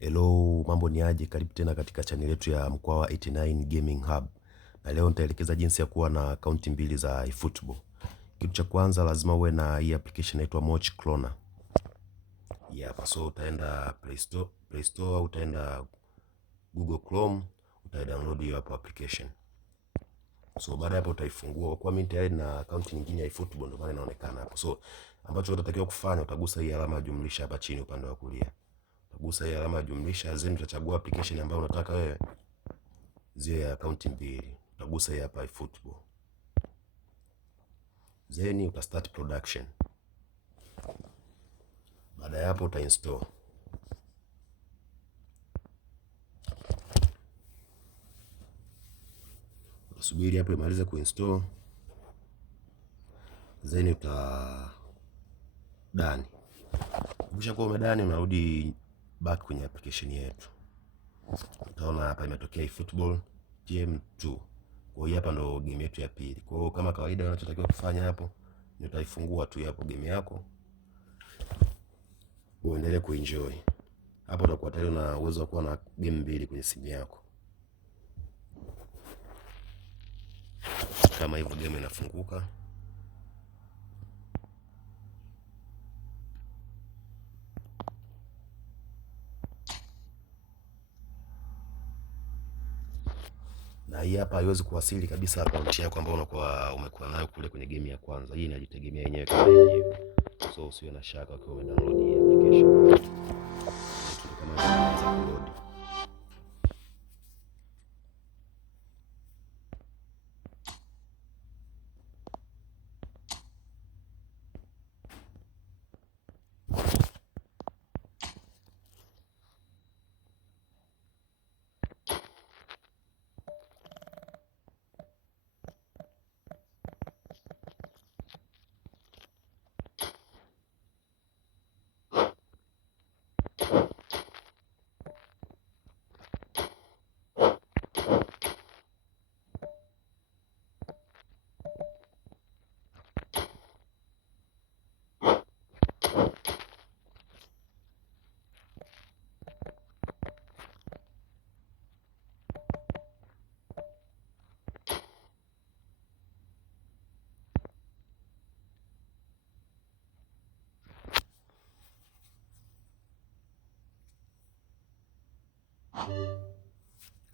Hello, mambo ni aje? Karibu tena katika channel yetu ya Mkwawa 89 Gaming Hub. Na leo nitaelekeza jinsi ya kuwa na akaunti mbili za eFootball. Kitu cha kwanza lazima uwe na hii application inaitwa Moch Cloner. Yeah, so utaenda Play Store au utaenda Google Chrome, utadownload hiyo hapo application. So baada hapo utaifungua. Kwa mimi tayari na account nyingine ya eFootball ndio maana inaonekana hapo. So ambacho utatakiwa kufanya, utagusa hii alama ya jumlisha hapa chini upande wa kulia. Gusa hii alama ya jumlisha, then utachagua application ambayo unataka wewe ziwe account mbili. Utagusa hii hapa eFootball. Then uta start production. Baada ya hapo utainstall. Utasubiri hapo imalize kuinstall. Then uta done. Ukishakuwa umedani unarudi back kwenye application yetu. Utaona hapa imetokea eFootball GM2. Kwa hiyo hapa ndo game yetu ya pili. Kwa hiyo kama kawaida unachotakiwa kufanya hapo ni utaifungua tu hapo game yako. Uendelee kuenjoy. Hapo utakuwa tayari na uwezo wa kuwa na game mbili kwenye simu yako. Kama hivyo game inafunguka. Na hii hapa haiwezi kuwasili kabisa account yako ambayo umekuwa nayo kule kwenye game ya kwanza. Hii inajitegemea yenyewe kama yenyewe. So usiwe na shaka ukiwa umedownload hii application. Kama inaanza kuload.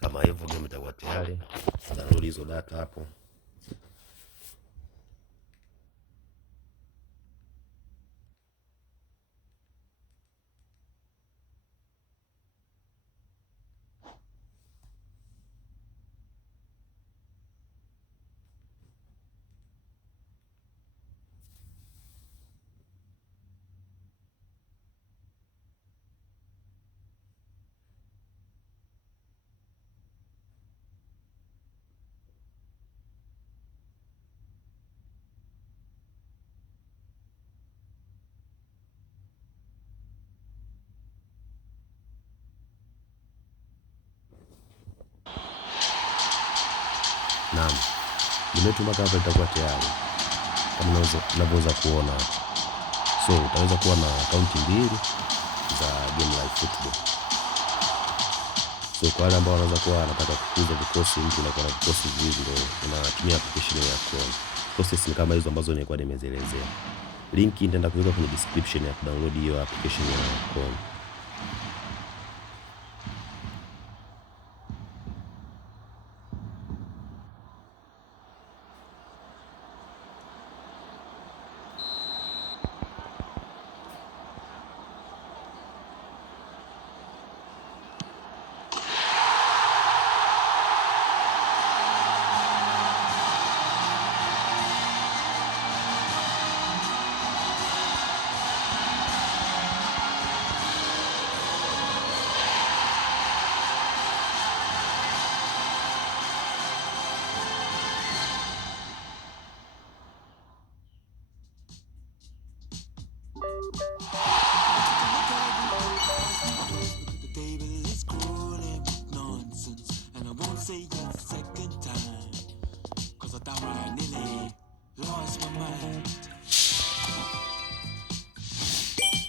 Kama hivyo game itakuwa tayari. Download hizo data hapo. Naam. Nimetuma hapa itakuwa tayari. Kama unavyoweza kuona hapo. So utaweza kuwa na akaunti mbili za game la eFootball. So kwa wale ambao wanaweza kuwa wanataka kukuza vikosi mtu na kuwa na vikosi vingi, unatumia application ya Chrome. Process ni kama hizo ambazo nilikuwa nimezielezea. Link nitaenda kuweka kwenye description ya download hiyo application ya Chrome.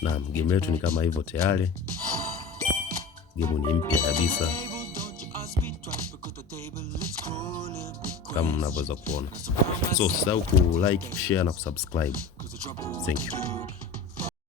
Naam, game yetu ni kama hivyo tayari. Game ni mpya kabisa kama mnavyoweza kuona. So usisahau ku like, share na kusubscribe. Thank you.